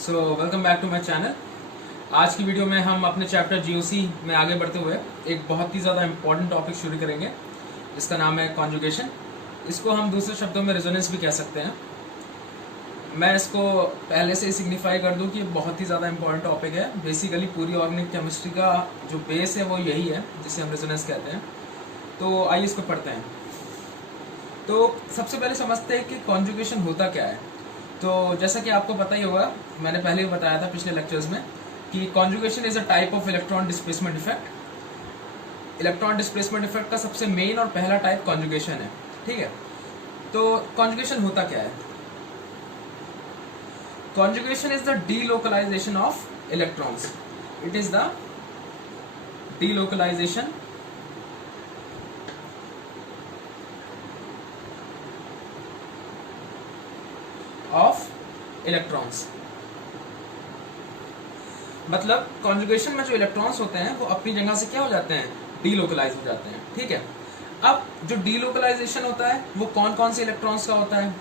So welcome back to my channel. आज की video में हम अपने चैप्टर जीओसी में आगे बढ़ते हुए एक बहुत ही ज़्यादा इंपॉर्टेंट टॉपिक शुरू करेंगे जिसका नाम है कॉन्जुगेशन। इसको हम दूसरे शब्दों में रेजोनेंस भी कह सकते हैं। मैं इसको पहले से ही सिग्निफाई कर दूं कि ये बहुत ही ज़्यादा इंपॉर्टेंट टॉपिक है। बेसिकली पूरी ऑर्गेनिक केमिस्ट्री का जो बेस है वो यही है जिसे हम रेजोनेंस कहते हैं। तो आइए इसको पढ़ते हैं। तो सबसे पहले समझते हैं कि कॉन्जुगेशन होता क्या है। तो जैसा कि आपको पता ही होगा, मैंने पहले भी बताया था पिछले लेक्चर्स में कि conjugation is a type of electron displacement effect. Electron displacement effect का सबसे मेन और पहला टाइप कॉन्जुगेशन है। ठीक है, तो कॉन्जुगेशन होता क्या है? Conjugation is the delocalization of electrons. It is the delocalization of electrons. मतलब कॉन्जुगेशन में जो इलेक्ट्रॉन्स होते हैं वो अपनी जगह से क्या हो जाते हैं, डीलोकलाइज हो जाते हैं। ठीक है, अब जो डीलोकलाइजेशन होता है वो कौन कौन से इलेक्ट्रॉन्स का होता है?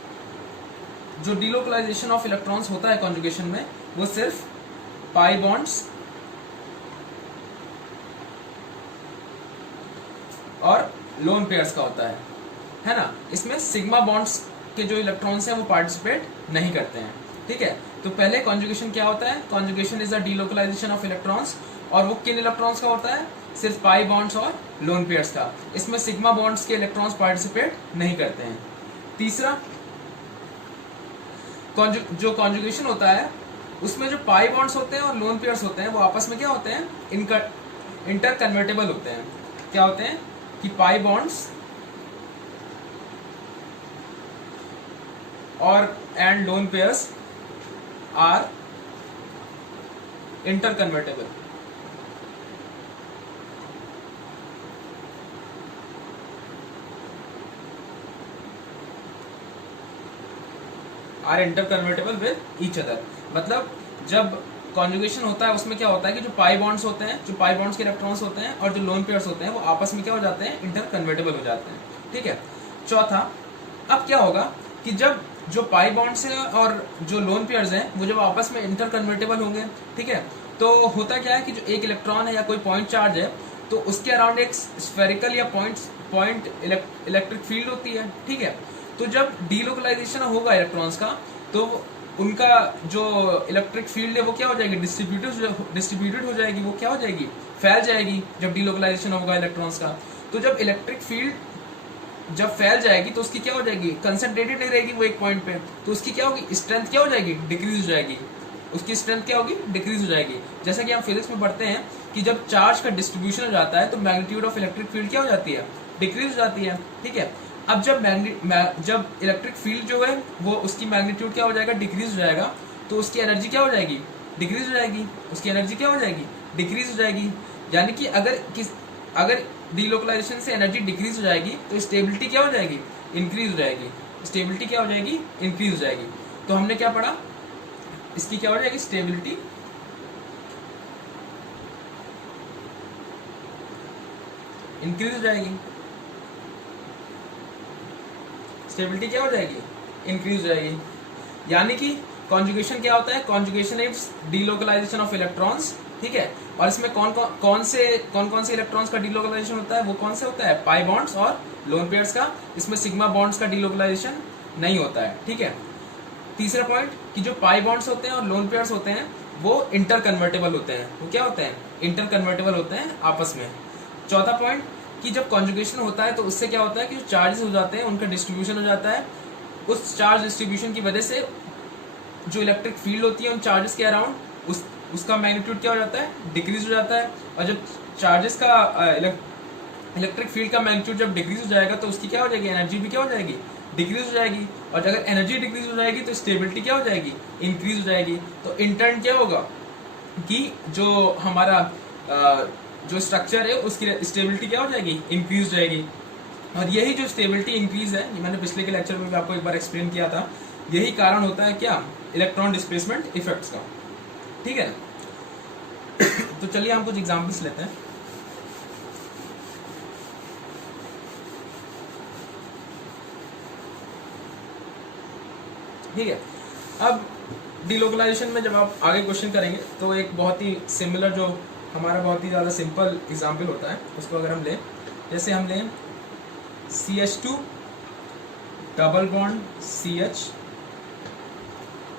जो डीलोकलाइजेशन ऑफ इलेक्ट्रॉन्स होता है कॉन्जुगेशन में वो सिर्फ पाई बॉन्ड्स और लोन पेयर्स का होता है ना। इसमें सिग्मा बॉन्ड्स के जो इलेक्ट्रॉन्स हैं वो पार्टिसिपेट नहीं करते हैं। ठीक है, तो पहले कॉन्जुगेशन क्या होता है? Conjugation is the delocalization of electrons, और वो किन इलेक्ट्रॉन्स का होता है? सिर्फ पाई बॉन्ड्स और लोन पेयर्स का। इसमें सिग्मा बॉन्ड्स के इलेक्ट्रॉन्स पार्टिसिपेट नहीं करते हैं। तीसरा, जो कॉन्जुगेशन होता है उसमें जो पाई बॉन्ड्स होते हैं और लोन पेयर्स होते हैं वो आपस में क्या होते हैं? इंटर कन्वर्टेबल होते हैं। क्या होते हैं कि पाई बॉन्ड्स और and lone pairs are interconvertible. Are interconvertible with each other. मतलब जब कॉन्जुगेशन होता है उसमें क्या होता है कि जो पाई बॉन्ड्स होते हैं, जो पाई बॉन्ड्स के इलेक्ट्रॉन्स होते हैं और जो लोन पेयर्स होते हैं वो आपस में क्या हो जाते हैं? इंटर कन्वर्टेबल हो जाते हैं। ठीक है, चौथा, अब क्या होगा कि जब जो पाई बॉन्ड्स हैं और जो लोन पेयर्स हैं वो जब आपस में इंटर कन्वर्टेबल होंगे, ठीक है, तो होता क्या है कि जो एक इलेक्ट्रॉन है या कोई पॉइंट चार्ज है तो उसके अराउंड एक स्फेरिकल या पॉइंट इलेक्ट्रिक फील्ड होती है। ठीक है, तो जब डीलोकलाइजेशन होगा इलेक्ट्रॉन्स का तो उनका जो इलेक्ट्रिक फील्ड है वो क्या हो जाएगी? डिस्ट्रीब्यूटेड हो जाएगी। वो क्या हो जाएगी? फैल जाएगी जब डीलोकलाइजेशन होगा इलेक्ट्रॉन्स का। तो जब इलेक्ट्रिक फील्ड जब फैल जाएगी तो उसकी क्या हो जाएगी? कंसंट्रेटेड नहीं रहेगी वो एक पॉइंट पे, तो उसकी क्या होगी? स्ट्रेंथ क्या हो जाएगी? डिक्रीज हो जाएगी। उसकी स्ट्रेंथ क्या होगी? डिक्रीज हो जाएगी। जैसा कि हम फिजिक्स में पढ़ते हैं कि जब चार्ज का डिस्ट्रीब्यूशन हो जाता है तो मैग्नीट्यूड ऑफ इलेक्ट्रिक फील्ड क्या हो जाती है? डिक्रीज हो जाती है। ठीक है, अब जब इलेक्ट्रिक फील्ड जो है वो उसकी मैग्नीट्यूड क्या हो जाएगा? डिक्रीज हो जाएगा। तो उसकी एनर्जी क्या हो जाएगी? डिक्रीज हो जाएगी। उसकी एनर्जी क्या हो जाएगी? डिक्रीज हो जाएगी। यानी कि अगर डीलोकलाइजेशन से एनर्जी डिक्रीज हो जाएगी तो स्टेबिलिटी क्या हो जाएगी? इंक्रीज हो जाएगी। स्टेबिलिटी क्या हो जाएगी? इंक्रीज हो जाएगी। तो हमने क्या पढ़ा? इसकी क्या हो जाएगी? स्टेबिलिटी इंक्रीज हो जाएगी। स्टेबिलिटी क्या हो जाएगी? इंक्रीज हो जाएगी। यानी कि कॉन्जुगेशन क्या होता है? Conjugation is delocalization of electrons. ठीक है, और इसमें कौन से इलेक्ट्रॉन्स का डीलोकलाइजेशन होता है? वो कौन से होता है? पाई बॉन्ड्स और लोन पेयर्स का। इसमें सिग्मा बॉन्ड्स का डीलोकलाइजेशन नहीं होता है। ठीक है, तीसरा पॉइंट कि जो पाई बॉन्ड्स होते हैं और लोन पेयर्स होते हैं वो इंटर कन्वर्टेबल होते हैं। वो क्या होते हैं? इंटर कन्वर्टेबल होते हैं आपस में। चौथा पॉइंट कि जब कॉन्जुगेशन होता है तो उससे क्या होता है कि जो चार्जेस हो जाते हैं उनका डिस्ट्रीब्यूशन हो जाता है। उस चार्ज डिस्ट्रीब्यूशन की वजह से जो इलेक्ट्रिक फील्ड होती है उन चार्जेस के अराउंड उसका मैग्नीट्यूड क्या हो जाता है? डिक्रीज हो जाता है। और जब चार्जेस का इलेक्ट्रिक फील्ड का मैग्नीट्यूड जब डिक्रीज हो जाएगा तो उसकी क्या हो जाएगी? एनर्जी भी क्या हो जाएगी? डिक्रीज हो जाएगी। और अगर एनर्जी डिक्रीज हो जाएगी तो स्टेबिलिटी क्या हो जाएगी? इंक्रीज हो जाएगी। तो इन टर्न क्या होगा कि जो हमारा जो स्ट्रक्चर है उसकी स्टेबिलिटी क्या हो जाएगी? इंक्रीज हो जाएगी। और यही जो स्टेबिलिटी इंक्रीज है, ये मैंने पिछले के लेक्चर में भी आपको एक बार एक्सप्लेन किया था, यही कारण होता है क्या? इलेक्ट्रॉन डिस्प्लेसमेंट इफेक्ट्स का। ठीक है, तो चलिए हम कुछ एग्जांपल्स लेते हैं। ठीक है, अब डिलोकलाइजेशन में जब आप आगे क्वेश्चन करेंगे तो एक बहुत ही सिमिलर, जो हमारा बहुत ही ज़्यादा सिंपल एग्जाम्पल होता है, उसको अगर हम लें, जैसे हम लें CH2 double bond CH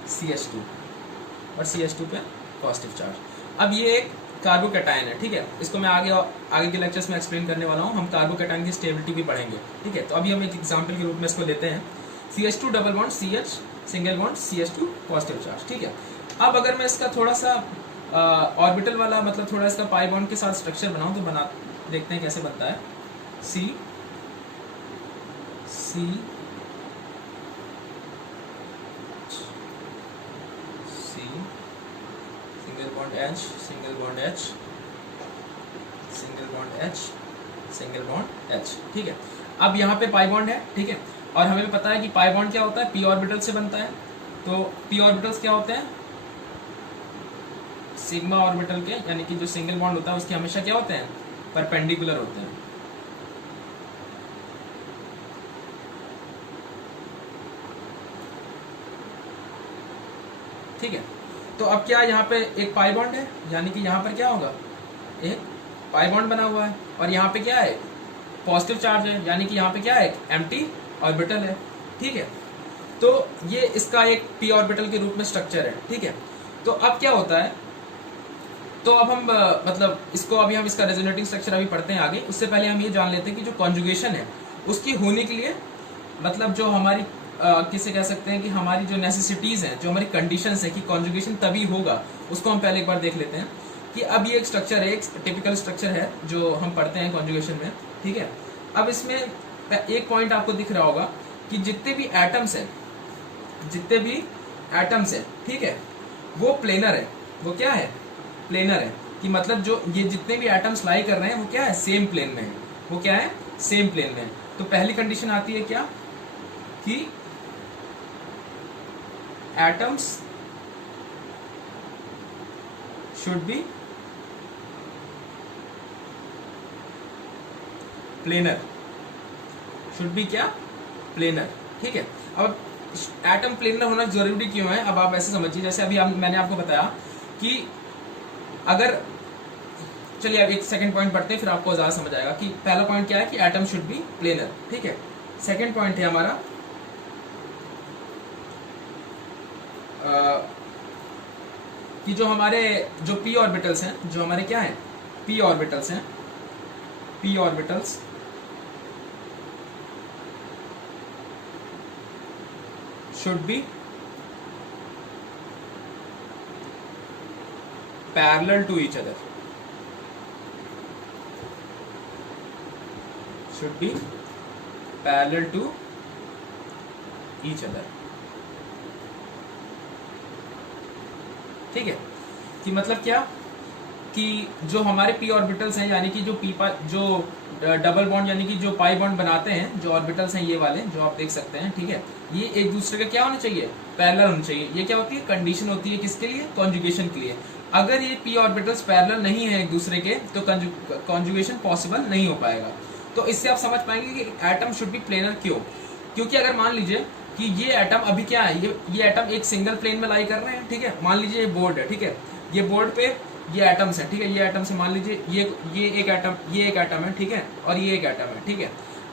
CH2 और CH2 पे पॉजिटिव चार्ज। अब ये एक कार्बोकैटायन है, ठीक है, इसको मैं आगे के लेक्चर्स में एक्सप्लेन करने वाला हूँ। हम कार्बोकैटायन की स्टेबिलिटी भी पढ़ेंगे, ठीक है। तो अभी हम एक एग्जांपल के रूप में इसको लेते हैं, CH2 double bond CH single bond CH2 positive charge, ठीक है। अब अगर मैं इसका थोड़ा सा ऑर्बिटल वाला, मतलब थोड़ा इसका पाई बॉन्ड के साथ स्ट्रक्चर बनाऊं तो बना देखते हैं कैसे बनता है। C single bond H single bond H single bond H single bond H, ठीक है। अब यहाँ पे पाई बॉन्ड है, ठीक है, और हमें भी पता है कि पाई बॉन्ड क्या होता है, p ऑर्बिटल से बनता है। तो p ऑर्बिटल्स क्या होते हैं, सिग्मा ऑर्बिटल के, यानी कि जो सिंगल बॉन्ड होता है उसके हमेशा क्या होते हैं, परपेंडिकुलर होते हैं। ठीक है, तो अब क्या यहाँ पे एक पाई बॉन्ड है, यानी कि यहाँ पर क्या होगा, एक पाई बॉन्ड बना हुआ है, और यहाँ पे क्या है, पॉजिटिव चार्ज है, यानी कि यहाँ पे क्या है, एम्प्टी ऑर्बिटल है, ठीक है। तो ये इसका एक p ऑर्बिटल के रूप में स्ट्रक्चर है, ठीक है। तो अब क्या होता है, तो अब हम मतलब इसको अभी हम इसका रेजोनेटिंग स्ट्रक्चर अभी पढ़ते हैं आगे। उससे पहले हम ये जान लेते हैं कि जो कॉन्जुगेशन है उसकी होने के लिए, मतलब जो हमारी किसे कह सकते हैं कि हमारी जो नेसेसिटीज हैं, जो हमारी कंडीशंस है कि कॉन्जुगेशन तभी होगा, उसको हम पहले एक बार देख लेते हैं। कि अब ये एक स्ट्रक्चर है, एक टिपिकल स्ट्रक्चर है जो हम पढ़ते हैं कॉन्जुगेशन में, ठीक है। अब इसमें एक पॉइंट आपको दिख रहा होगा कि जितने भी एटम्स हैं, ठीक है, वो प्लेनर है। वो क्या है, प्लेनर है, कि मतलब जो ये जितने भी एटम्स लाई कर रहे हैं वो क्या है, सेम प्लेन में है। वो क्या है, सेम प्लेन में है। तो पहली कंडीशन आती है क्या, कि atoms should be planar, should be क्या, प्लेनर, ठीक है। अब एटम प्लेनर होना जरूरी क्यों है, अब आप ऐसे समझिए, जैसे अभी मैंने आपको बताया कि अगर, चलिए अब एक सेकंड पॉइंट पढ़ते हैं, फिर आपको ज्यादा समझ आएगा कि पहला पॉइंट क्या है कि एटम शुड बी प्लेनर, ठीक है। सेकंड पॉइंट है हमारा कि जो हमारे जो p ऑर्बिटल्स हैं, जो हमारे क्या हैं, p ऑर्बिटल्स हैं, p orbitals should be parallel to each other, should be parallel to each other, ठीक है। कि मतलब क्या, कि जो हमारे p ऑर्बिटल्स हैं, यानी कि जो डबल बॉन्ड यानी कि जो पाई बॉन्ड बनाते हैं, जो ऑर्बिटल्स हैं ये वाले जो आप देख सकते हैं, ठीक है, ये एक दूसरे का क्या होना चाहिए, पैरेलल होना चाहिए। ये क्या होती है, कंडीशन होती है किसके लिए, कॉन्जुगेशन के लिए। अगर ये p ऑर्बिटल्स पैरेलल नहीं है एक दूसरे के, तो कॉन्जुगेशन पॉसिबल नहीं हो पाएगा। तो इससे आप समझ पाएंगे कि एटम शुड बी प्लेनर क्यों, क्योंकि अगर मान लीजिए कि ये एटम अभी क्या है, ये एटम एक सिंगल प्लेन में लाई कर रहे हैं, ठीक है। मान लीजिए ये बोर्ड है, ठीक है, ये बोर्ड पे ये एटम्स है, ठीक है, ये एटम्स है, मान लीजिए ये एक एटम है, ठीक है, और ये एक एटम है, ठीक है।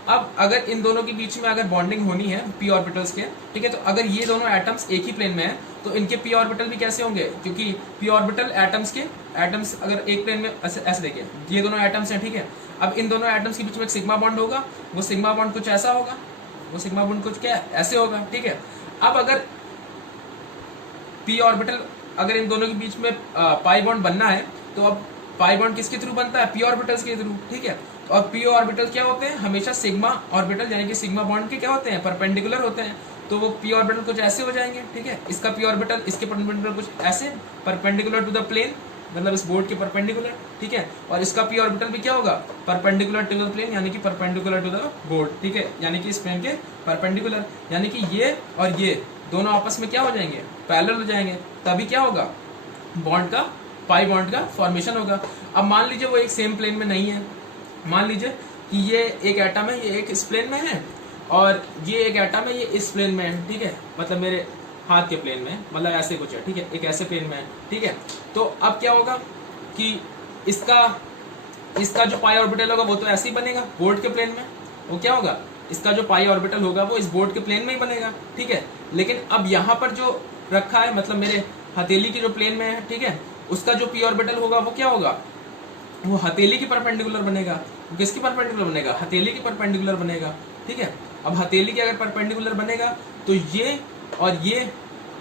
अब अगर इन दोनों के बीच में अगर बॉन्डिंग होनी है p ऑर्बिटल्स के, ठीक है, तो अगर ये दोनों एटम्स एक ही प्लेन में है तो इनके p ऑर्बिटल भी कैसे होंगे, क्योंकि p ऑर्बिटल एटम्स अगर एक प्लेन में ऐसे देखिए, ये दोनों एटम्स हैं, ठीक है। अब इन दोनों एटम्स के बीच में एक सिग्मा बॉन्ड होगा, वो सिग्मा बॉन्ड कुछ ऐसा होगा, वो सिग्मा बॉन्ड कुछ क्या ऐसे होगा, ठीक है। अब अगर p ऑर्बिटल, अगर इन दोनों के बीच में पाई बॉन्ड बनना है, तो अब पाई बॉन्ड किसके थ्रू बनता है, p ऑर्बिटल्स के थ्रू, ठीक है। और p ऑर्बिटल क्या होते हैं, हमेशा सिग्मा ऑर्बिटल यानी कि सिग्मा बॉन्ड के क्या होते हैं, परपेंडिकुलर होते हैं। तो वो p ऑर्बिटल कुछ ऐसे हो जाएंगे, ठीक है, इसका p ऑर्बिटल इसके परपेंडिकुलर कुछ ऐसे, परपेंडिकुलर टू द प्लेन, मतलब इस बोर्ड के परपेंडिकुलर, ठीक है। और इसका p ऑर्बिटल भी क्या होगा, परपेंडिकुलर टू द प्लेन, यानी कि परपेंडिकुलर टू द बोर्ड, ठीक है, यानी कि इस प्लेन के परपेंडिकुलर, यानी कि ये और ये दोनों आपस में क्या हो जाएंगे, पैरेलल हो जाएंगे, तभी क्या होगा, बॉन्ड का, पाई बॉन्ड का फॉर्मेशन होगा। अब मान लीजिए वो एक सेम प्लेन में नहीं है, मान लीजिए कि ये एक एटम है, ये एक इस प्लेन में है, और ये एक एटम है, ये इस प्लेन में है, ठीक है, मतलब मेरे हाथ के प्लेन में, मतलब ऐसे कुछ है, ठीक है, एक ऐसे प्लेन में है, ठीक है। तो अब क्या होगा कि इसका जो पाई ऑर्बिटल होगा वो तो ऐसे ही बनेगा बोर्ड के प्लेन में। वो क्या होगा, इसका जो पाई ऑर्बिटल होगा वो इस बोर्ड के प्लेन में ही बनेगा, ठीक है। लेकिन अब यहाँ पर जो रखा है, मतलब मेरे हथेली की जो प्लेन में है, ठीक है, उसका जो पी ऑर्बिटल होगा वो क्या होगा, वो हथेली की परपेंडिकुलर बनेगा। किसकी परपेंडिकुलर बनेगा, हथेली की परपेंडिकुलर बनेगा, ठीक है। अब हथेली की अगर परपेंडिकुलर बनेगा तो ये और ये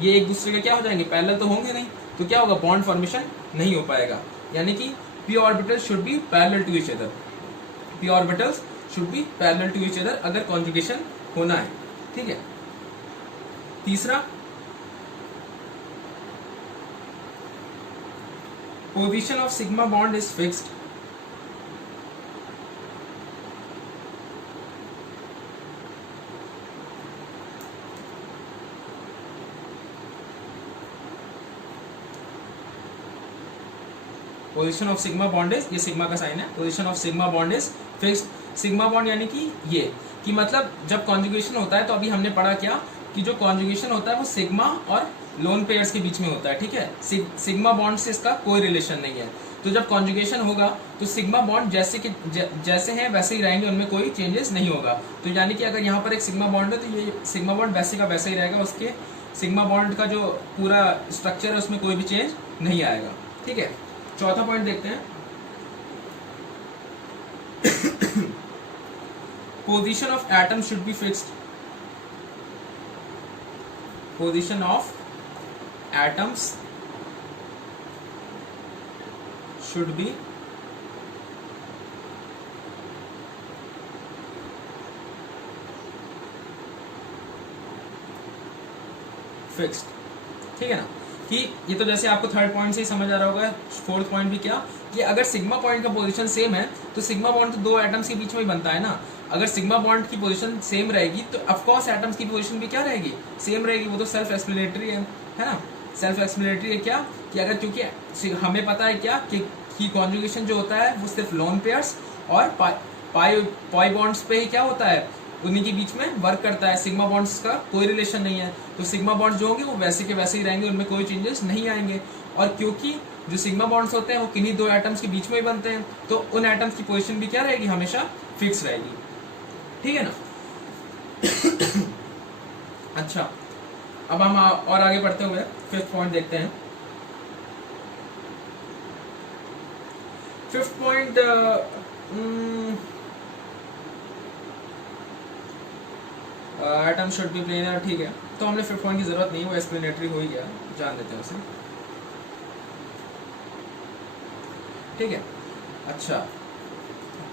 एक दूसरे के क्या हो जाएंगे, पैरेलल तो होंगे नहीं, तो क्या होगा, बॉन्ड फॉर्मेशन नहीं हो पाएगा। यानी कि p orbital should be parallel to each other, p orbitals should be parallel to each other अगर कॉन्जुगेशन होना है, ठीक है। तीसरा, position of sigma bond is fixed position of sigma bond is, ये सिग्मा का साइन है, position of sigma bond is fixed. Sigma bond यानी कि ये कि मतलब जब कॉन्जुगेशन होता है तो अभी हमने पढ़ा क्या कि जो कॉन्जुगेशन होता है वो सिग्मा और लोन पेयर्स के बीच में होता है, ठीक है। सिग्मा बॉन्ड से इसका कोई रिलेशन नहीं है। तो जब कॉन्जुगेशन होगा तो सिग्मा बॉन्ड जैसे हैं वैसे ही रहेंगे, उनमें कोई चेंजेस नहीं होगा। तो यानी कि अगर यहाँ पर एक सिग्मा बॉन्ड है तो ये सिग्मा बॉन्ड वैसे का वैसा ही रहेगा, उसके सिग्मा बॉन्ड का जो पूरा स्ट्रक्चर है उसमें कोई भी चेंज नहीं आएगा, ठीक है। चौथा पॉइंट देखते हैं, position of atom should be fixed, position of atoms should be fixed, ठीक है ना। कि ये तो जैसे आपको थर्ड पॉइंट से ही समझ आ रहा होगा। फोर्थ पॉइंट भी क्या कि अगर सिग्मा पॉइंट का पोजीशन सेम है तो सिग्मा बॉन्ड तो दो एटम्स के बीच में ही बनता है ना। अगर सिग्मा बॉन्ड की पोजीशन सेम रहेगी तो ऑफकोर्स एटम्स की पोजीशन भी क्या रहेगी, सेम रहेगी। वो तो सेल्फ एक्सप्लेनेटरी है ना। सेल्फ एक्सप्लेनेटरी है क्या कि अगर, क्योंकि हमें पता है क्या कि कॉन्जुगेशन जो होता है वो सिर्फ लोन पेयर्स और पाई बॉन्ड्स पे ही क्या होता है, उन्हीं के बीच में वर्क करता है। सिग्मा बॉन्ड्स का कोई रिलेशन नहीं है। तो सिग्मा बॉन्ड जो होंगे वो वैसे के वैसे ही रहेंगे, उनमें कोई चेंजेस नहीं आएंगे। और क्योंकि जो सिग्मा बॉन्ड्स होते हैं वो किन्हीं दो एटम्स के बीच में ही बनते हैं, तो उन एटम्स की पोजीशन भी क्या रहेगी, हमेशा फिक्स रहेगी, ठीक है ना। अच्छा, अब हम और आगे बढ़ते हुए फिफ्थ पॉइंट देखते हैं। Fifth point, atom should be planar, ठीक है। तो हमने फिफ्थ पॉइंट की जरूरत नहीं, वो एक्सप्लेनेटरी हो ही गया, जान देते हैं उसे, ठीक है। अच्छा,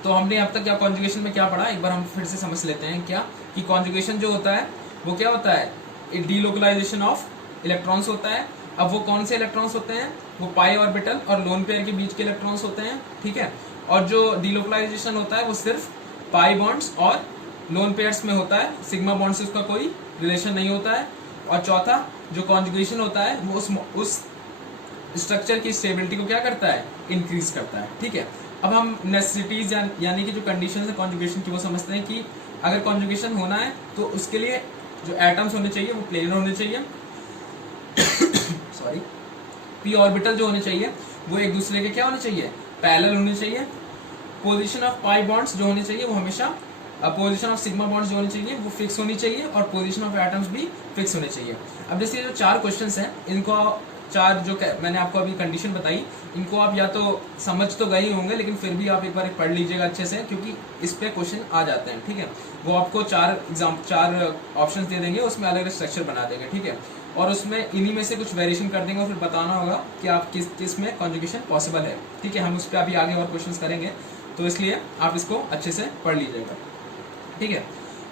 तो हमने अब तक क्या कॉन्जुगेशन में क्या पढ़ा, एक बार हम फिर से समझ लेते हैं क्या कि कॉन्जुगेशन जो होता है वो क्या होता है, डीलोकलाइजेशन ऑफ इलेक्ट्रॉन्स होता है। अब वो कौन से इलेक्ट्रॉन्स होते हैं, वो पाई ऑर्बिटल और लोन पेयर के बीच के इलेक्ट्रॉन्स होते हैं, ठीक है। और जो डीलोकलाइजेशन होता है वो सिर्फ पाई बॉन्ड्स और लोन पेयर्स में होता है, सिग्मा बॉन्ड से उसका कोई रिलेशन नहीं होता है। और चौथा, जो कॉन्जुगेशन होता है वो उस स्ट्रक्चर की स्टेबिलिटी को क्या करता है, इंक्रीज करता है, ठीक है। अब हम नेसेसिटीज यानी कि जो कंडीशंस है कॉन्जुगेशन की वो समझते हैं कि अगर कॉन्जुगेशन होना है तो उसके लिए जो एटम्स होने चाहिए वो प्लेनर होने चाहिए, सॉरी, पी ऑर्बिटल जो होने चाहिए वो एक दूसरे के क्या होने चाहिए, पैरेलल होने चाहिए। पोजीशन ऑफ पाई बॉन्ड्स जो होने चाहिए वो हमेशा, पोजीशन ऑफ सिग्मा बॉन्ड्स जो होनी चाहिए वो फिक्स होनी चाहिए, और पोजीशन ऑफ एटम्स भी फिक्स होने चाहिए। अब जैसे ये जो चार क्वेश्चंस हैं, इनको चार जो मैंने आपको अभी कंडीशन बताई, इनको आप या तो समझ तो गए ही होंगे, लेकिन फिर भी आप एक बार पढ़ लीजिएगा अच्छे से, क्योंकि इस पे क्वेश्चन आ जाते हैं, ठीक है। वो आपको चार ऑप्शंस दे देंगे, उसमें अलग अलग स्ट्रक्चर बना देंगे, ठीक है। और उसमें इन्हीं में से कुछ वेरिएशन कर देंगे और फिर बताना होगा कि आप किस में कॉन्जुगेशन पॉसिबल है, ठीक है। हम उस पर अभी आगे और क्वेश्चन करेंगे, तो इसलिए आप इसको अच्छे से पढ़ लीजिएगा, ठीक है।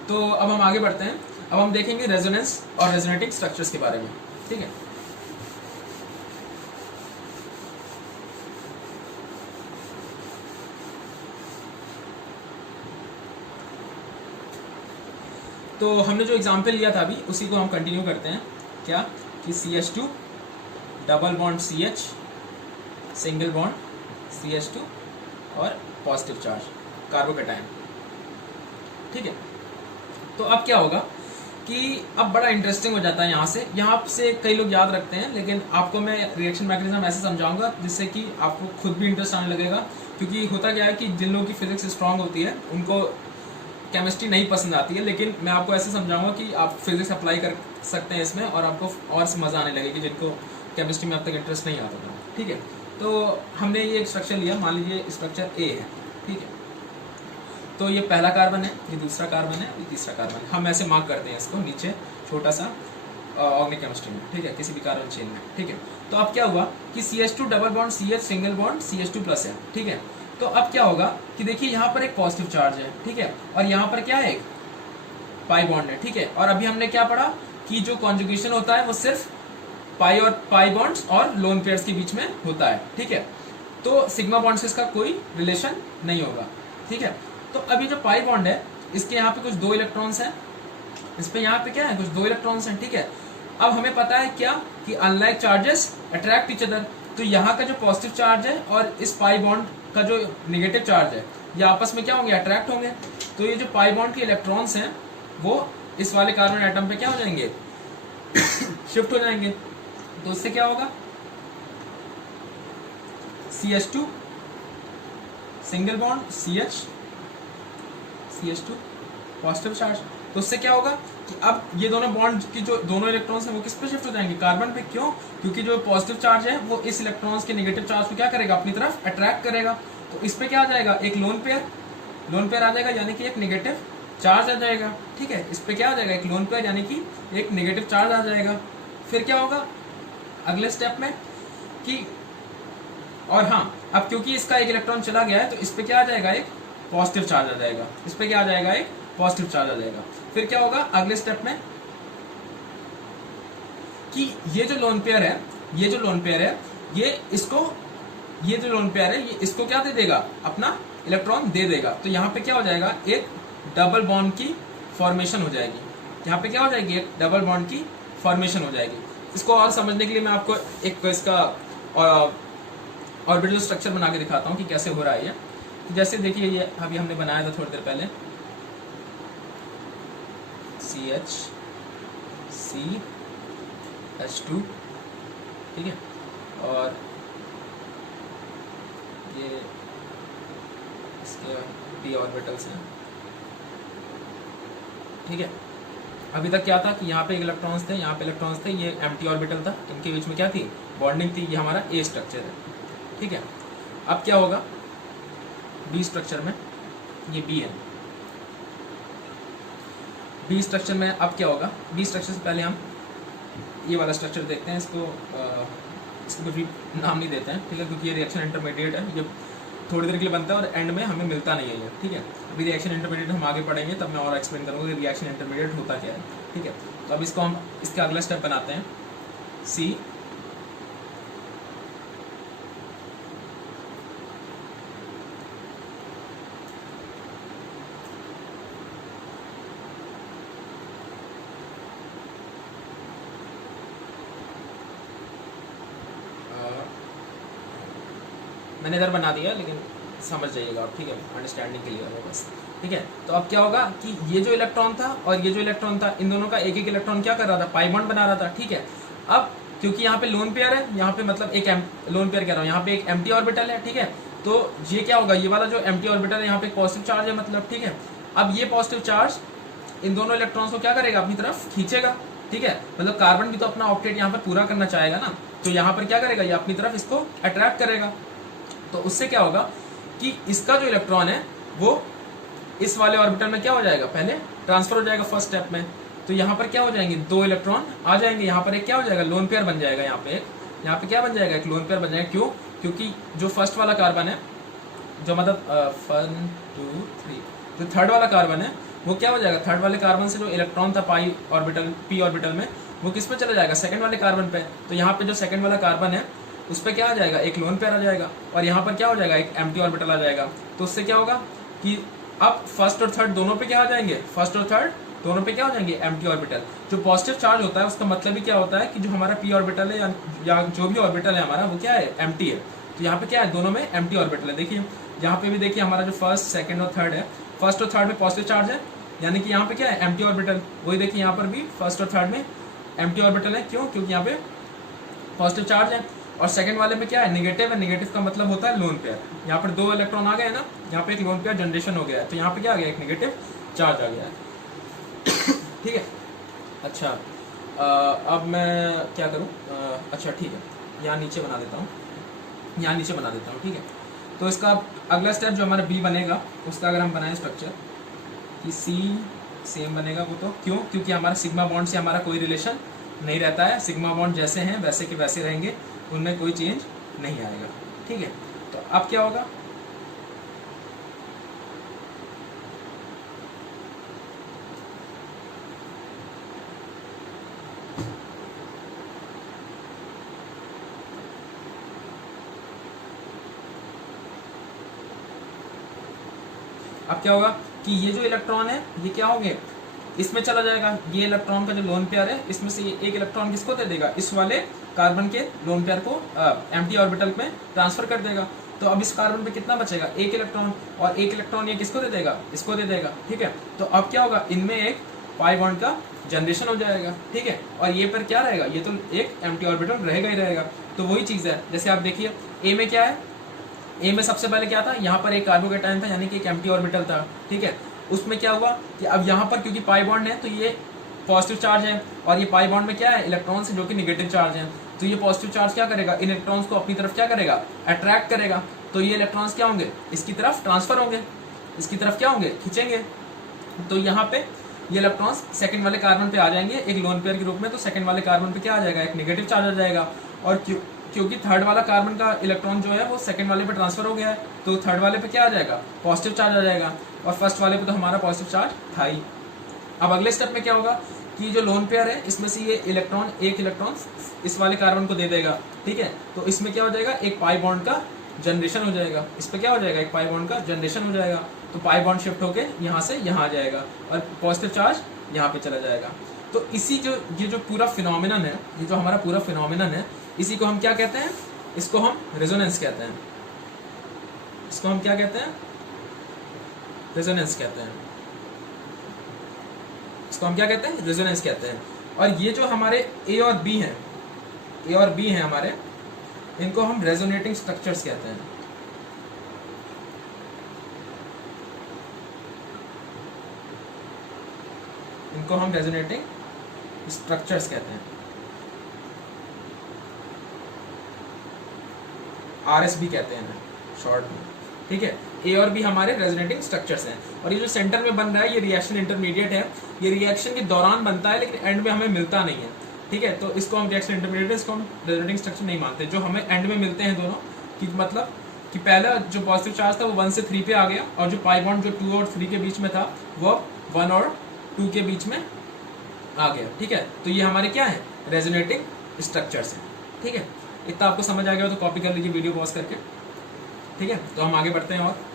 तो अब हम आगे बढ़ते हैं। अब हम देखेंगे रेजोनेंस और रेजोनेटिंग स्ट्रक्चर्स के बारे में, ठीक है। तो हमने जो एग्जाम्पल लिया था अभी उसी को हम कंटिन्यू करते हैं, क्या कि CH2 double bond CH, single bond CH2 और पॉजिटिव चार्ज कार्बोकैटायन, ठीक है। तो अब क्या होगा कि अब बड़ा इंटरेस्टिंग हो जाता है यहाँ से कई लोग याद रखते हैं, लेकिन आपको मैं रिएक्शन मैकेनिज्म ऐसे समझाऊंगा जिससे कि आपको खुद भी इंटरेस्ट आने लगेगा। क्योंकि होता क्या है कि जिन लोगों की फिजिक्स स्ट्रांग होती है उनको केमिस्ट्री नहीं पसंद आती है, लेकिन मैं आपको ऐसे समझाऊंगा कि आप फिजिक्स अप्लाई कर सकते हैं इसमें और आपको और मज़ा आने लगेगी जिनको केमिस्ट्री में अब तक इंटरेस्ट नहीं आता था। ठीक है, तो हमने ये एक स्ट्रक्चर लिया, मान लीजिए स्ट्रक्चर ए है। ठीक है, तो ये पहला कार्बन है, ये दूसरा कार्बन है, ये तीसरा कार्बन है। हम ऐसे मार्क करते हैं इसको नीचे छोटा सा ऑर्गेनिक केमिस्ट्री में। ठीक है, किसी भी कार्बन चेन में। ठीक है, तो अब क्या हुआ कि CH2 double bond CH single bond CH2 plus है। ठीक है, तो अब क्या होगा कि देखिए यहाँ पर एक पॉजिटिव चार्ज है। ठीक है, और यहाँ पर क्या है, एक पाई बॉन्ड है। ठीक है, और अभी हमने क्या पढ़ा कि जो कॉन्जुगेशन होता है वो सिर्फ पाई बॉन्ड्स और लोन पेयर्स के बीच में होता है। ठीक है, तो सिग्मा बॉन्ड से इसका कोई रिलेशन नहीं होगा। ठीक है, तो अभी जो पाई बॉन्ड है इसके यहाँ पे कुछ 2 इलेक्ट्रॉन्स हैं, इस पे यहाँ पे क्या है, कुछ 2 इलेक्ट्रॉन्स हैं। ठीक है, अब हमें पता है क्या कि unlike charges attract each other, तो यहाँ का जो पॉजिटिव चार्ज है और इस पाई बॉन्ड का जो नेगेटिव चार्ज है ये आपस में क्या होंगे, अट्रैक्ट होंगे। तो ये जो पाई बॉन्ड के इलेक्ट्रॉन्स हैं वो इस वाले कार्बन एटम पे क्या हो जाएंगे, शिफ्ट हो जाएंगे। तो उससे क्या होगा, CH2 single bond CH2 positive charge. तो उससे क्या होगा कि अब ये दोनों बॉन्ड की जो दोनों इलेक्ट्रॉन्स हैं वो किस पे शिफ्ट हो जाएंगे, कार्बन पे। क्यों, क्योंकि जो पॉजिटिव चार्ज है वो इस इलेक्ट्रॉन्स के नेगेटिव चार्ज को क्या करेगा, अपनी तरफ अट्रैक्ट करेगा। तो इस पे क्या आ जाएगा, एक लोन पेयर आ जाएगा, यानी कि एक नेगेटिव चार्ज आ जाएगा। ठीक है, इस पे क्या आ जाएगा, एक लोन पेयर यानी कि एक नेगेटिव चार्ज आ जाएगा। फिर क्या होगा अगले स्टेप में कि, और हाँ, अब क्योंकि इसका एक इलेक्ट्रॉन चला गया है तो इस पे क्या आ जाएगा, एक पॉजिटिव चार्ज आ जाएगा। इस पे क्या आ जाएगा, एक पॉजिटिव चार्ज आ जाएगा। फिर क्या होगा अगले स्टेप में कि ये जो लोन पेयर है ये जो लोन पेयर है ये इसको क्या दे देगा, अपना इलेक्ट्रॉन दे देगा। तो यहाँ पे क्या हो जाएगा, एक डबल बॉन्ड की फॉर्मेशन हो जाएगी। यहाँ पे क्या हो जाएगी, एक डबल बॉन्ड की फॉर्मेशन हो जाएगी। इसको और समझने के लिए मैं आपको एक इसका ऑर्बिटल स्ट्रक्चर बना के दिखाता हूँ कि कैसे हो रहा है ये। जैसे देखिए ये अभी हमने बनाया था थोड़ी देर पहले, CH2, ठीक है, और ये इसके p ऑर्बिटल्स हैं। ठीक है, अभी तक क्या था कि यहाँ पे इलेक्ट्रॉन्स थे, यहाँ पे इलेक्ट्रॉन्स थे, ये एम्प्टी ऑर्बिटल था, इनके बीच में क्या थी, बॉन्डिंग थी। ये हमारा A स्ट्रक्चर है। ठीक है, अब क्या होगा B स्ट्रक्चर में, ये B है, B स्ट्रक्चर में अब क्या होगा, B स्ट्रक्चर से पहले हम ये वाला स्ट्रक्चर देखते हैं। इसको भी नाम नहीं देते हैं, ठीक है, क्योंकि ये रिएक्शन इंटरमीडिएट है, ये थोड़ी देर के लिए बनता है और एंड में हमें मिलता नहीं है ये। ठीक है, अभी रिएक्शन इंटरमीडिएट हम आगे पढ़ेंगे तब मैं और एक्सप्लेन करूँगा कि रिएक्शन इंटरमीडिएट होता क्या है। ठीक है, तो अब इसको हम इसका अगला स्टेप बनाते हैं, C मैंने इधर बना दिया, लेकिन समझ जाइएगा आप। ठीक है, अंडरस्टैंडिंग के लिए है बस। ठीक है, तो अब क्या होगा कि ये जो इलेक्ट्रॉन था और ये जो इलेक्ट्रॉन था, इन दोनों का एक एक इलेक्ट्रॉन क्या कर रहा था, पाई बॉन्ड बना रहा था। ठीक है, अब क्योंकि यहाँ पे लोन पेयर है, यहाँ पे मतलब एक लोन पेयर कह रहा हूँ, यहाँ पे एक एम्प्टी ऑर्बिटल है। ठीक है, तो ये क्या होगा, ये वाला जो एम्प्टी ऑर्बिटल है यहाँ पे पॉजिटिव चार्ज है मतलब। ठीक है, अब ये पॉजिटिव चार्ज इन दोनों इलेक्ट्रॉन्स को क्या करेगा, अपनी तरफ खींचेगा। ठीक है, मतलब कार्बन भी तो अपना ऑक्टेट यहाँ पर पूरा करना चाहेगा ना, तो यहाँ पर क्या करेगा, ये अपनी तरफ इसको अट्रैक्ट करेगा। तो उससे क्या होगा कि इसका जो इलेक्ट्रॉन है वो इस वाले ऑर्बिटल में क्या हो जाएगा, पहले ट्रांसफर हो जाएगा फर्स्ट स्टेप में। तो यहाँ पर क्या हो जाएंगे, 2 इलेक्ट्रॉन आ जाएंगे, यहाँ पर एक क्या हो जाएगा, लोन पेयर बन जाएगा। यहाँ पे क्या बन जाएगा, एक लोन पेयर बन जाएगा। क्यों, क्योंकि जो फर्स्ट वाला कार्बन है, जो मतलब 1 2 3, जो थर्ड वाला कार्बन है वो क्या हो जाएगा, थर्ड वाले कार्बन से जो इलेक्ट्रॉन था पाई ऑर्बिटल p ऑर्बिटल में, वो किस पे चला जाएगा, सेकंड वाले कार्बन पे। तो यहाँ पे जो सेकंड वाला कार्बन है उस पर क्या आ जाएगा, एक लोन पेयर आ जाएगा, और यहाँ पर क्या हो जाएगा, एक एम्प्टी ऑर्बिटल आ जाएगा। तो उससे क्या होगा कि अब फर्स्ट और थर्ड दोनों पे क्या आ जाएंगे, फर्स्ट और थर्ड दोनों पे क्या हो जाएंगे, एम्प्टी ऑर्बिटल। जो पॉजिटिव चार्ज होता है उसका मतलब ही क्या होता है कि जो हमारा p ऑर्बिटल है या जो भी ऑर्बिटल है हमारा वो क्या है, एम्प्टी है। तो यहाँ पे क्या है, दोनों में एम्प्टी ऑर्बिटल है। देखिए यहाँ पे भी देखिए हमारा जो फर्स्ट सेकंड और थर्ड है, फर्स्ट और थर्ड में पॉजिटिव चार्ज है, यानी कि यहाँ पे क्या है, एम्प्टी ऑर्बिटल। वही देखिए यहाँ पर भी फर्स्ट और थर्ड में एम्प्टी ऑर्बिटल है, क्यों, क्योंकि यहाँ पे पॉजिटिव चार्ज है। और सेकंड वाले में क्या है, नेगेटिव है, नेगेटिव का मतलब होता है लोन पेयर। यहाँ पर 2 इलेक्ट्रॉन आ गए ना, यहाँ पे एक लोन पेयर जनरेशन हो गया है, तो यहाँ पे क्या आ गया, एक नेगेटिव चार्ज आ गया है। ठीक है। अच्छा अब मैं क्या करूँ, अच्छा ठीक है, यहाँ नीचे बना देता हूँ, यहाँ नीचे बना देता हूँ। ठीक है, तो इसका अगला स्टेप जो हमारा बी बनेगा, उसका अगर हम बनाएं स्ट्रक्चर कि सी सेम बनेगा वो, तो क्यों, क्योंकि हमारा सिग्मा बॉन्ड से हमारा कोई रिलेशन नहीं रहता है, सिग्मा बॉन्ड जैसे हैं वैसे के वैसे रहेंगे, उनमें कोई चेंज नहीं आएगा। ठीक है, तो अब क्या होगा, अब क्या होगा कि ये जो इलेक्ट्रॉन है ये क्या होंगे, इसमें चला जाएगा, ये इलेक्ट्रॉन का जो लोन पेयर है इसमें से ये एक इलेक्ट्रॉन किसको दे देगा, इस वाले कार्बन के लोन पेयर को एम्प्टी ऑर्बिटल में ट्रांसफर कर देगा। तो अब इस कार्बन पे कितना बचेगा, एक इलेक्ट्रॉन, और एक इलेक्ट्रॉन ये किसको दे देगा, इसको दे देगा। ठीक है, तो अब क्या होगा, इनमें एक पाई बॉन्ड का जनरेशन हो जाएगा। ठीक है, और ये पर क्या रहेगा, ये तो एक एम्प्टी ऑर्बिटल रहेगा ही रहेगा। तो वही चीज है, जैसे आप देखिए ए में क्या है, ए में सबसे पहले क्या था, यहाँ पर एक कार्बोकेटायन था, यानी कि एक एम्प्टी ऑर्बिटल था। ठीक है, उसमें क्या हुआ कि अब यहाँ पर क्योंकि पाई बॉन्ड है तो ये पॉजिटिव चार्ज है, और ये पाई बॉन्ड में क्या है, इलेक्ट्रॉन्स है जो कि नेगेटिव चार्ज है। तो ये पॉजिटिव चार्ज क्या करेगा, इन इलेक्ट्रॉन्स को अपनी तरफ क्या करेगा, अट्रैक्ट करेगा। तो ये इलेक्ट्रॉन्स क्या होंगे, इसकी तरफ ट्रांसफर होंगे, इसकी तरफ क्या होंगे, खींचेंगे। तो यहाँ पे ये इलेक्ट्रॉन्स सेकंड वाले कार्बन पे आ जाएंगे एक लोन पेयर के रूप में, तो सेकंड वाले कार्बन पे क्या आ जाएगा, एक नेगेटिव चार्ज आ जाएगा। और क्योंकि थर्ड वाला कार्बन का इलेक्ट्रॉन जो है वो सेकंड वाले पे ट्रांसफर हो गया है, तो थर्ड वाले पे क्या आ जाएगा, पॉजिटिव चार्ज आ जाएगा, और फर्स्ट वाले पे तो हमारा पॉजिटिव चार्ज था ही। अब अगले स्टेप में क्या होगा कि जो लोन पेयर है इसमें से ये इलेक्ट्रॉन, एक इलेक्ट्रॉन इस वाले कार्बन को दे देगा। ठीक है, तो इसमें क्या हो जाएगा, एक पाई बॉन्ड का जनरेशन हो जाएगा, इस पे क्या हो जाएगा, एक पाई बॉन्ड का जनरेशन हो जाएगा। तो पाई बॉन्ड शिफ्ट होके यहाँ से यहाँ आ जाएगा, और पॉजिटिव चार्ज यहाँ पे चला जाएगा। तो इसी जो ये जो पूरा फिनोमिनन है, ये जो हमारा पूरा फिनोमिनन है, इसी को हम क्या कहते हैं, इसको हम रेजोनेंस कहते हैं। इसको हम क्या कहते हैं, रेजोनेंस कहते हैं। इसको हम क्या कहते हैं, रेजोनेंस कहते हैं। और ये जो हमारे ए और बी हैं, ए और बी हैं हमारे, इनको हम रेजोनेटिंग स्ट्रक्चर्स कहते हैं। इनको हम रेजोनेटिंग स्ट्रक्चर्स कहते हैं, आरएसबी कहते हैं शॉर्ट में। ठीक है, ए और बी हमारे रेजोनेटिंग स्ट्रक्चर्स हैं। और ये जो सेंटर में बन रहा है ये रिएक्शन इंटरमीडिएट है, ये रिएक्शन के दौरान बनता है लेकिन एंड में हमें मिलता नहीं है। ठीक है, तो इसको हम रिएक्शन इंटरमीडिएट, इसको हम रेजोनेटिंग स्ट्रक्चर नहीं मानते। जो हमें एंड में मिलते हैं दोनों, कि मतलब कि पहला जो पॉजिटिव चार्ज था वो 1 से 3 पे आ गया, और जो पाई बॉन्ड जो 2 और 3 के बीच में था वो 1 और 2 के बीच में आ गया। ठीक है, तो ये हमारे क्या है, रेजोनेटिंग स्ट्रक्चर्स हैं। ठीक है, इतना आपको समझ आ गया हो तो कॉपी कर लीजिए वीडियो पॉज करके। ठीक है, तो हम आगे बढ़ते हैं। और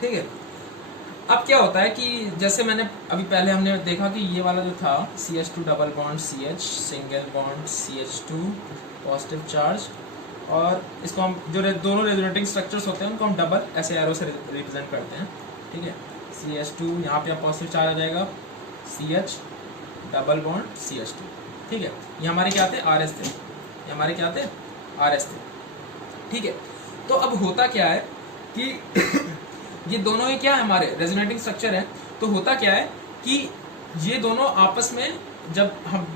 ठीक है, अब क्या होता है कि जैसे मैंने अभी पहले हमने देखा कि ये वाला जो था CH2 double bond CH, single bond CH2 positive charge, और इसको हम जो दोनों रेजोनेटिंग स्ट्रक्चर्स होते हैं उनको हम डबल ऐसे एरो से रिप्रेजेंट करते हैं। ठीक है, CH2 यहाँ पे पॉजिटिव चार्ज आ जाएगा, CH डबल बॉन्ड CH2। ठीक है, ये हमारे क्या थे, RS थे, ये हमारे क्या थे, RS थे। ठीक है, तो अब होता क्या है कि ये दोनों ही क्या है, हमारे रेजोनेटिंग स्ट्रक्चर है। तो होता क्या है कि ये दोनों आपस में जब हम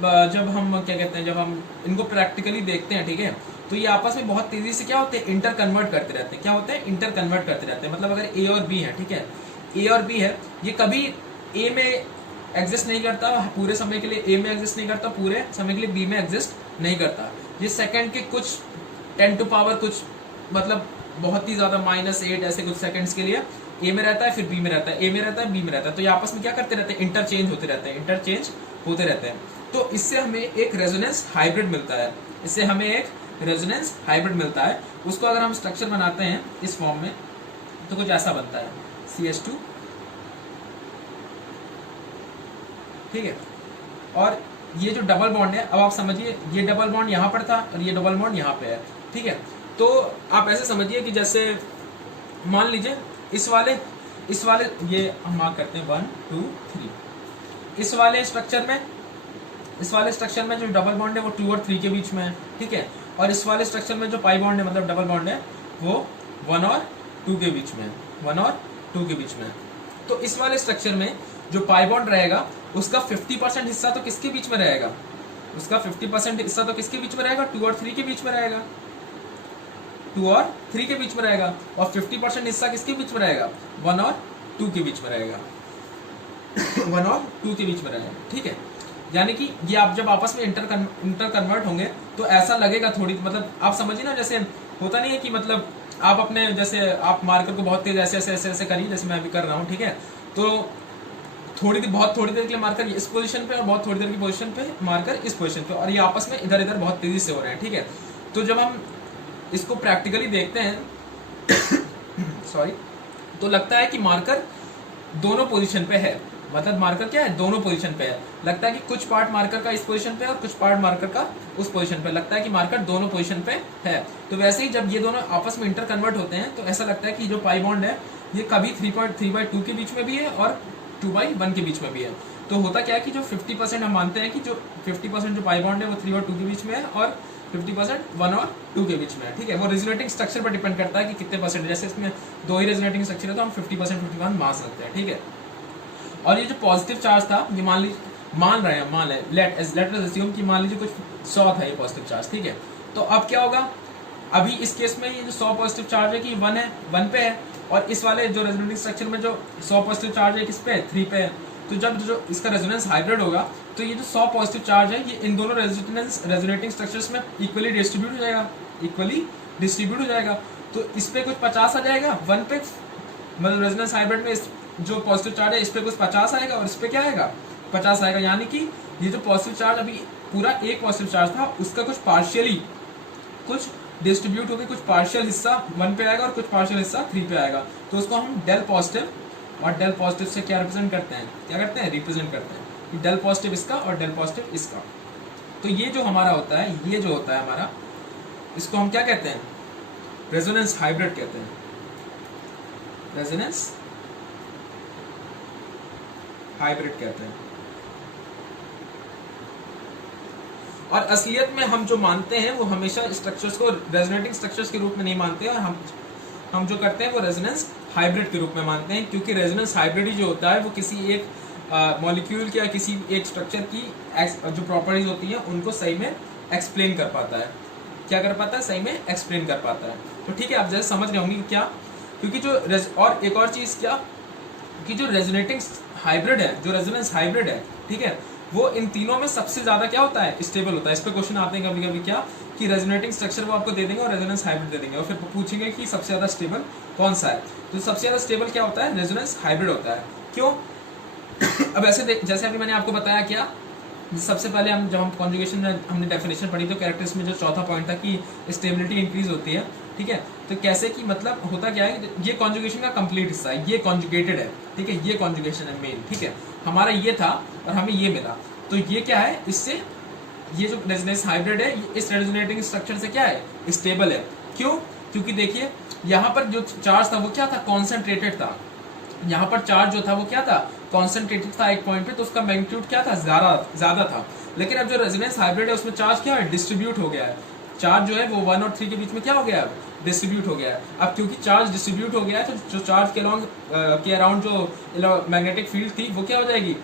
क्या कहते हैं, जब हम इनको प्रैक्टिकली देखते हैं, ठीक है, तो ये आपस में बहुत तेजी से क्या होते हैं, इंटर कन्वर्ट करते रहते हैं। क्या होते हैं, इंटर कन्वर्ट करते रहते हैं। मतलब अगर ए और बी है, ठीक है, ए और बी है, ये कभी ए में एग्जिस्ट नहीं करता पूरे समय के लिए, ए में एग्जिस्ट नहीं करता पूरे समय के लिए, बी में एग्जिस्ट नहीं करता। ये सेकंड के कुछ 10 टू पावर कुछ मतलब बहुत ही ज्यादा -8 ऐसे कुछ सेकंड्स के लिए ए में रहता है, फिर बी में रहता है, ए में रहता है, बी में रहता है। तो ये आपस में क्या करते रहते हैं, इंटरचेंज होते रहते हैं, इंटरचेंज होते रहते हैं। तो इससे हमें एक रेजोनेंस हाइब्रिड मिलता है, इससे हमें एक रेजोनेंस हाइब्रिड मिलता है। उसको अगर हम स्ट्रक्चर बनाते हैं इस फॉर्म में तो कुछ ऐसा बनता है CH2, ठीक है। और ये जो डबल बॉन्ड है, अब आप समझिए ये डबल बॉन्ड यहाँ पर था और ये डबल बॉन्ड यहाँ पे है, ठीक है। तो आप ऐसे समझिए कि जैसे मान लीजिए इस वाले ये हम मार्क करते हैं 1 2 3, इस वाले स्ट्रक्चर में जो डबल बॉन्ड है वो 2 और 3 के बीच में है, ठीक है। और इस वाले स्ट्रक्चर में जो पाई बॉन्ड है मतलब डबल बॉन्ड है वो 1 और 2 के बीच में है, 1 और 2 के बीच में है। तो इस वाले स्ट्रक्चर में जो पाई बॉन्ड रहेगा उसका 50% हिस्सा तो किसके बीच में रहेगा, उसका 50% हिस्सा तो किसके बीच में रहेगा, 2 और 3 के बीच में रहेगा, 2 और 3 के बीच में रहेगा। और 50% हिस्सा किसके बीच में रहेगा, 1 और 2 के बीच में रहेगा 1 और 2 के बीच में रहेगा, ठीक है। यानी कि ये आप जब आपस में इंटर कन्वर्ट होंगे तो ऐसा लगेगा थोड़ी, मतलब आप समझिए ना, जैसे होता नहीं है कि मतलब आप अपने जैसे आप मार्कर को बहुत तेज ऐसे करिए जैसे मैं अभी कर रहा हूँ, ठीक है। तो बहुत थोड़ी देर के लिए मार्कर इस पोजीशन पे और बहुत थोड़ी देर की पोजीशन पे मार्कर इस पोजीशन पे, और ये आपस में इधर बहुत तेजी से हो रहे हैं, ठीक है। तो जब हम इसको प्रैक्टिकली देखते हैं सॉरी, तो लगता है कि मार्कर दोनों पोजीशन पे है, मतलब मार्कर क्या है, दोनों पोजीशन पे है। लगता है कि कुछ पार्ट मार्कर का इस पोजीशन पे और कुछ पार्ट मार्कर का उस पोजीशन पे, लगता है कि मार्कर दोनों पोजीशन पे है। तो वैसे ही जब ये दोनों आपस में इंटर कन्वर्ट होते हैं तो ऐसा लगता है कि जो पाई बॉन्ड है ये कभी 3.3/2 के बीच में भी है और 2/1 के बीच में भी है। तो होता क्या है कि जो 50% हम मानते हैं कि जो 50% जो पाई बॉन्ड है वो 3 और 2 के बीच में है और 50% 1 और 2 के बीच में है, ठीक है। वो रेजोनेटिंग स्ट्रक्चर पर डिपेंड करता है कि कितने परसेंट, जैसे इसमें 2 ही रेजोनेटिंग स्ट्रक्चर है तो हम 50% 51 मान सकते हैं, ठीक है। और ये जो पॉजिटिव चार्ज था ये मान लीजिए लेट अस अस्यूम कि मान लीजिए कुछ 100 था ये पॉजिटिव चार्ज, ठीक है। तो अब क्या होगा, अभी इस केस में ये जो 100 पॉजिटिव चार्ज है कि 1 पे है, और इस वाले जो रेजोनेटिंग स्ट्रक्चर में जो 100 पॉजिटिव चार्ज है किस पे है, 3 पे है। तो जब जो इसका रेजोनेंस हाइब्रिड होगा तो ये जो 100 पॉजिटिव चार्ज है ये इन दोनों रेजोनेटिंग स्ट्रक्चर्स में इक्वली डिस्ट्रीब्यूट हो जाएगा। तो इस पे कुछ 50 आ जाएगा 1 पे, मतलब रेजोनेंस हाइब्रिड में जो पॉजिटिव चार्ज है इस पे कुछ 50 आएगा और इस पे क्या आएगा, 50 आएगा। यानी कि ये जो पॉजिटिव चार्ज अभी पूरा एक पॉजिटिव चार्ज था उसका कुछ पार्शियली कुछ डिस्ट्रीब्यूट होकर कुछ पार्शियल हिस्सा 1 पे आएगा और कुछ पार्शियल हिस्सा 3 पे आएगा। तो उसको हम डेल पॉजिटिव, और डेल पॉजिटिव से क्या रिप्रेजेंट करते हैं, रिप्रेजेंट करते हैं कि डेल पॉजिटिव इसका और डेल पॉजिटिव इसका। तो ये जो हमारा होता है, ये जो होता है हमारा, इसको हम क्या कहते हैं, रेजोनेंस हाइब्रिड कहते हैं, रेजोनेंस हाइब्रिड कहते हैं। और असलियत में हम जो मानते हैं वो हमेशा स्ट्रक्चर्स को रेजोनेटिंग स्ट्रक्चर्स के रूप में नहीं मानते हैं, हम जो करते हैं वो रेजोनेंस हाइब्रिड के रूप में मानते हैं, क्योंकि रेजोनेंस हाइब्रिड जो होता है वो किसी एक मॉलिक्यूल की या किसी एक स्ट्रक्चर की जो प्रॉपर्टीज होती हैं उनको सही में एक्सप्लेन कर पाता है। क्या कर पाता है, सही में एक्सप्लेन कर पाता है। तो ठीक है, आप जैसे समझ रहे होंगे क्या, क्योंकि जो और एक और चीज़ क्या कि जो रेजोनेटिंग हाइब्रिड है, जो रेजोनेंस हाइब्रिड है, ठीक है, वो इन तीनों में सबसे ज्यादा क्या होता है, स्टेबल होता है। इस पे क्वेश्चन आते हैं कभी कभी क्या कि रेजोनेटिंग स्ट्रक्चर वो आपको दे देंगे और रेजोनेंस हाइब्रिड दे देंगे और फिर पूछेंगे कि सबसे ज्यादा स्टेबल कौन सा है। तो सबसे ज्यादा स्टेबल क्या होता है, रेजोनेंस हाइब्रिड होता है। क्यों? अब ऐसे जैसे अभी मैंने आपको बताया क्या, सबसे पहले जब हम कॉन्जुगेशन में हमने डेफिनेशन पढ़ी तो कैरेक्टरिस्टिक्स में जो चौथा पॉइंट था कि स्टेबिलिटी इंक्रीज होती है, ठीक है। तो कैसे कि मतलब होता क्या है, ये कॉन्जुगेशन का कंप्लीट हिस्सा है, ये कॉन्जुगेटेड है, ठीक है, ये कॉन्जुगेशन है मेन, ठीक है। हमारा ये था और हमें ये मिला, तो ये क्या है, इससे ये जो रेजोनेंस हाइब्रिड है इस रेजोनेटिंग स्ट्रक्चर से क्या है, स्टेबल है। क्यों? क्योंकि देखिए यहाँ पर जो चार्ज था वो क्या था, कॉन्सेंट्रेटेड था। यहाँ पर चार्ज जो था वो क्या था, कॉन्सेंट्रेटेड था एक पॉइंट पे, तो उसका मैग्नीट्यूड क्या था, ज्यादा था। लेकिन अब जो रेजोनेंस हाइब्रिड है उसमें चार्ज क्या है, डिस्ट्रीब्यूट हो गया है। चार्ज जो है वो 1 और 3 के बीच में क्या हो गया है, डिस्ट्रीब्यूट हो गया है। अब क्योंकि चार्ज डिस्ट्रीब्यूट हो गया है तो जो चार्ज के अराउंड जो मैग्नेटिक फील्ड थी वो क्या हो जाएगी,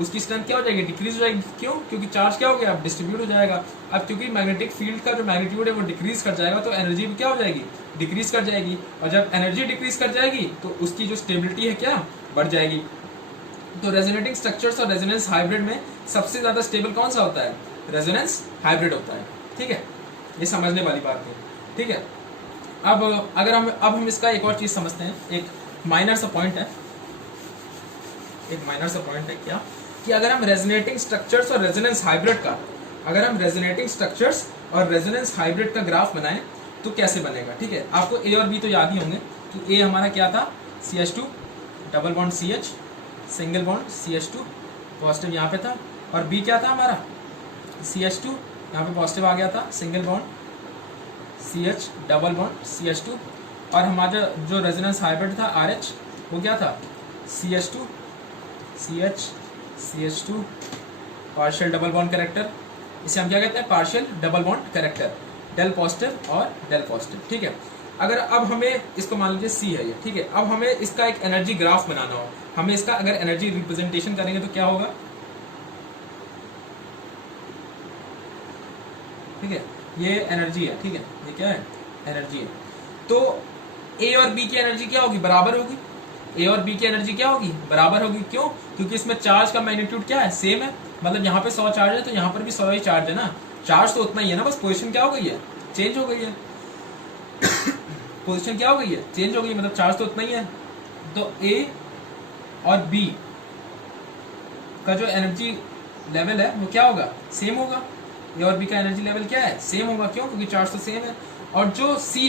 उसकी स्ट्रेंथ क्या हो जाएगी, डिक्रीज हो जाएगी। क्यों? क्योंकि चार्ज क्या हो गया, अब डिस्ट्रीब्यूट हो जाएगा। अब क्योंकि मैग्नेटिक फील्ड का जो मैग्नीट्यूड है वो डिक्रीज कर जाएगा तो एनर्जी भी क्या हो जाएगी, डिक्रीज कर जाएगी। और जब एनर्जी डिक्रीज कर जाएगी तो उसकी जो स्टेबिलिटी है क्या, बढ़ जाएगी। तो रेजोनेटिंग स्ट्रक्चर्स और रेजोनेंस हाइब्रिड में सबसे ज्यादा स्टेबल कौन सा होता है, रेजोनेंस हाइब्रिड होता है, ठीक है। ये समझने वाली बात है, ठीक है। अब अगर हम इसका एक और चीज समझते हैं, एक माइनर सा पॉइंट है, क्या कि अगर हम रेजोनेटिंग स्ट्रक्चर्स और रेजोनेंस हाइब्रिड का का ग्राफ बनाएं तो कैसे बनेगा। ठीक है, आपको ए और बी तो याद ही होंगे कि ए हमारा क्या था, CH2 double bond CH single bond CH2 positive यहाँ पे था, और बी क्या था हमारा CH2 यहाँ पे पॉजिटिव आ गया था, single bond CH double bond CH2, और हमारा जो रेजोनेंस हाइब्रिड था RH वो क्या था CH2 CH CH2 partial double bond character, इसे हम क्या कहते हैं partial double bond character, del positive और डेल पॉजिटिव। ठीक है, अगर अब हमें इसको मान लीजिए C है ये, ठीक है, अब हमें इसका एक एनर्जी ग्राफ बनाना हो, हमें इसका अगर एनर्जी रिप्रेजेंटेशन करेंगे तो क्या होगा, ठीक है, ये एनर्जी है, ठीक है, ये क्या है एनर्जी है, तो ए और बी की एनर्जी क्या होगी, बराबर होगी, ए और बी की एनर्जी क्या होगी, बराबर होगी। क्यों, क्योंकि इसमें चार्ज का मैग्नीट्यूड क्या है, सेम है, मतलब यहाँ पे 100 चार्ज है तो यहाँ पर भी 100 ही चार्ज है ना, चार्ज तो उतना ही है ना, बस पोजीशन क्या हो गई है, चेंज हो गई है पोजीशन क्या हो गई है, चेंज हो गई है, मतलब चार्ज तो उतना ही है। तो ए और बी का जो एनर्जी लेवल है वो क्या होगा, सेम होगा, ए और बी का एनर्जी लेवल क्या है, सेम होगा। क्यों, क्योंकि चार्ज तो सेम है। और जो सी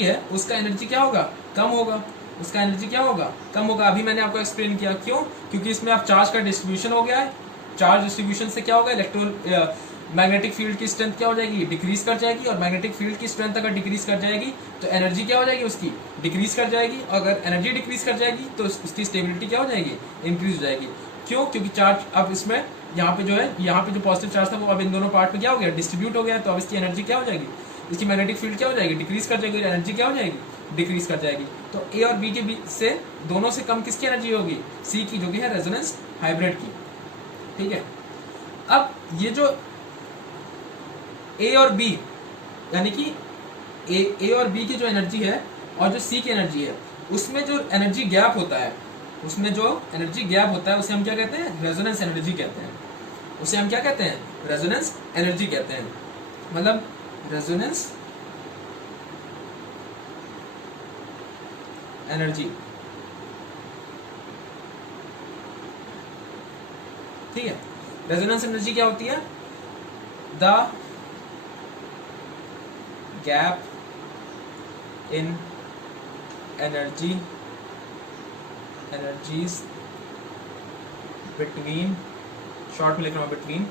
है उसका एनर्जी क्या होगा, कम होगा, उसका एनर्जी क्या होगा, कम होगा। अभी मैंने आपको एक्सप्लेन किया, क्यों, क्योंकि इसमें अब चार्ज का डिस्ट्रीब्यूशन हो गया है, चार्ज डिस्ट्रीब्यूशन से क्या होगा, मैग्नेटिक फील्ड की स्ट्रेंथ क्या हो जाएगी, डिक्रीज कर जाएगी, और मैग्नेटिक फील्ड की स्ट्रेंथ अगर डिक्रीज कर जाएगी तो एनर्जी क्या हो जाएगी, उसकी डिक्रीज कर जाएगी, और अगर एनर्जी डिक्रीज कर जाएगी तो उसकी स्टेबिलिटी क्या हो जाएगी, इंक्रीज हो जाएगी। क्यों, क्योंकि चार्ज अब इसमें यहाँ पे जो है, यहाँ पे जो पॉजिटिव चार्ज था वो अब इन दोनों पार्ट में क्या हो गया, डिस्ट्रीब्यूट हो गया, तो अब इसकी एनर्जी क्या हो जाएगी, इसकी मैग्नेटिक फील्ड क्या हो जाएगी, डिक्रीज कर जाएगी, एनर्जी क्या हो जाएगी, डिक्रीज कर जाएगी। तो ए और बी के बीच से दोनों से कम किसकी एनर्जी होगी, सी की, जो कि है रेजोनेंस हाइब्रिड की। ठीक है, अब ये जो ए और बी यानी कि ए और बी की जो एनर्जी है और जो सी की एनर्जी है, उसमें जो एनर्जी गैप होता है, उसे हम क्या कहते हैं, रेजोनेंस एनर्जी कहते हैं। उसे हम क्या कहते हैं, रेजोनेंस एनर्जी कहते हैं। मतलब रेजोनेंस एनर्जी, ठीक है। रेजोनेंस एनर्जी क्या होती है, the gap in energies between, short में लिख रहा हूं, between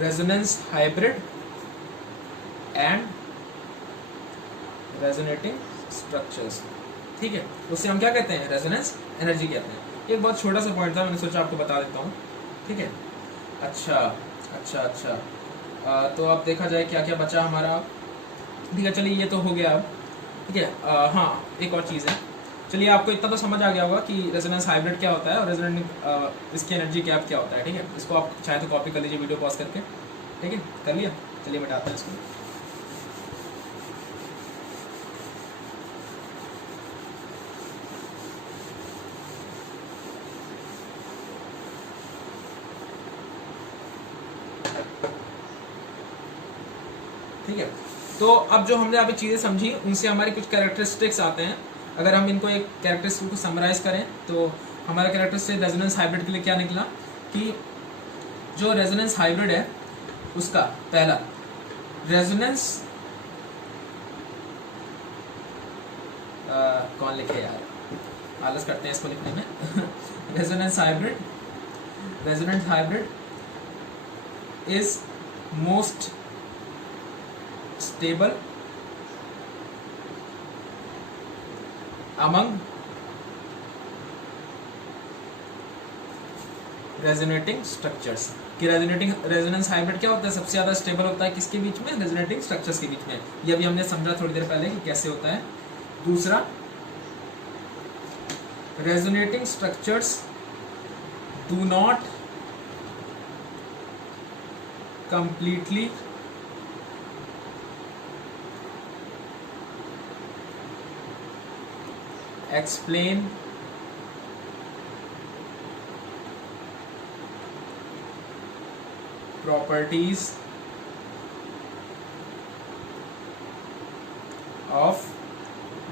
resonance hybrid and resonating structures. ठीक है, उससे हम क्या कहते हैं, रेजोनेंस एनर्जी कहते हैं। एक बहुत छोटा सा पॉइंट था, मैंने सोचा आपको बता देता हूँ। ठीक है, अच्छा, तो अब देखा जाए क्या क्या बचा हमारा। ठीक है, चलिए ये तो हो गया अब। ठीक है, हाँ एक और चीज़ है, चलिए आपको इतना तो समझ आ गया होगा कि रेजोनेंस हाइब्रिड क्या होता है और रेजोनेंट इसकी एनर्जी गैप क्या होता है। ठीक है, इसको आप चाहे तो कॉपी कर लीजिए वीडियो पॉज करके। ठीक है, कर लिया, चलिए मिटाते हैं इसको। ठीक है, तो अब जो हमने अभी चीज़ें समझी उनसे हमारी कुछ कैरेक्टरिस्टिक्स आते हैं। अगर हम इनको एक कैरेक्टरिस्टिक को समराइज करें तो हमारा कैरेक्टरिस्टिक रेजोनेंस हाइब्रिड के लिए क्या निकला कि जो रेजोनेंस हाइब्रिड है उसका पहला रेजोनेंस, कौन लिखे यार, आलस करते हैं इसको लिखने में resonance hybrid is most stable among resonating structures. कि रेजोनेंस हाइब्रिड क्या होता है, सबसे ज्यादा स्टेबल होता है किसके बीच में, रेजोनेटिंग स्ट्रक्चर्स के बीच में। ये अभी हमने समझा थोड़ी देर पहले कि कैसे होता है। दूसरा, resonating structures do not completely explain properties of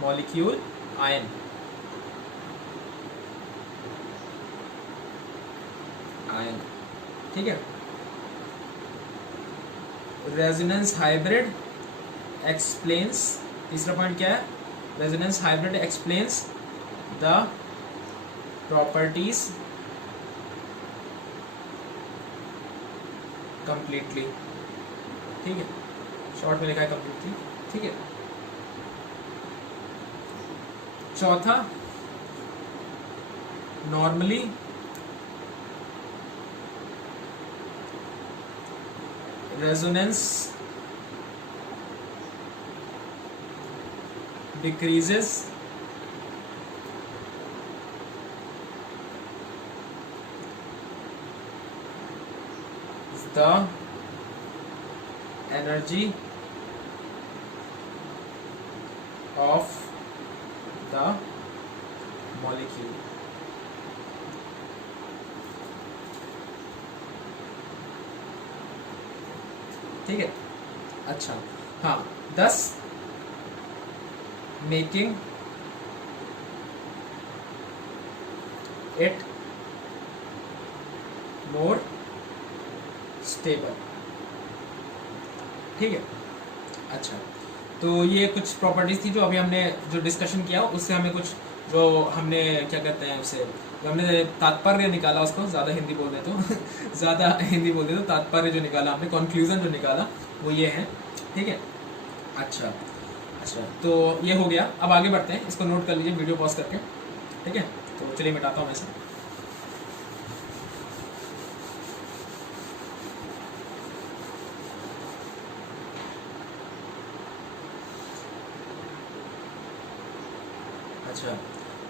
molecule ion। Ion. ठीक है, रेजोनेंस हाइब्रिड एक्सप्लेन्स, तीसरा पॉइंट क्या है, resonance hybrid explains the properties completely. ठीक है, शॉर्ट में लिखा है कंप्लीटली। ठीक है, चौथा, normally resonance decreases the energy of the molecule। ठीक है, अच्छा हाँ, 10 मेकिंग इट मोर स्टेबल। ठीक है, अच्छा तो ये कुछ प्रॉपर्टीज थी जो अभी हमने जो डिस्कशन किया, उससे हमें कुछ जो हमने क्या कहते हैं उसे, जो हमने तात्पर्य निकाला, उसको ज़्यादा हिंदी बोल दे तो ज़्यादा हिंदी बोल दे तो तात्पर्य जो निकाला हमने, कंक्लूजन जो निकाला वो ये है। ठीक है, अच्छा तो ये हो गया। अब आगे बढ़ते हैं, इसको नोट कर लीजिए वीडियो पॉज करके। ठीक है, तो चलिए मिटाता हूँ मैं इसे। अच्छा,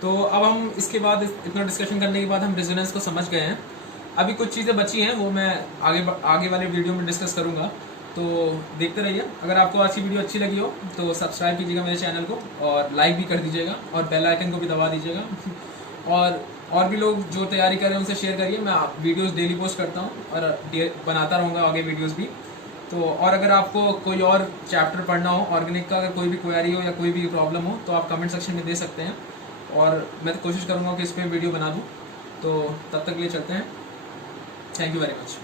तो अब हम इसके बाद इतना डिस्कशन करने के बाद हम रेजोनेंस को समझ गए हैं। अभी कुछ चीज़ें बची हैं, वो मैं आगे वाले वीडियो में डिस्कस करूंगा, तो देखते रहिए। अगर आपको आज की वीडियो अच्छी लगी हो तो सब्सक्राइब कीजिएगा मेरे चैनल को, और लाइक भी कर दीजिएगा, और बेल आइकन को भी दबा दीजिएगा और भी लोग जो तैयारी कर रहे हैं उनसे शेयर करिए। मैं वीडियोस डेली पोस्ट करता हूँ और बनाता रहूँगा आगे वीडियोस भी। तो और अगर आपको कोई और चैप्टर पढ़ना हो ऑर्गेनिक का, अगर कोई भी क्वेरी हो या कोई भी प्रॉब्लम हो तो आप कमेंट सेक्शन में दे सकते हैं, और मैं तो कोशिश करूँगा कि इस पर वीडियो बना दूँ। तो तब तक के लिए चलते हैं। Thank you very much.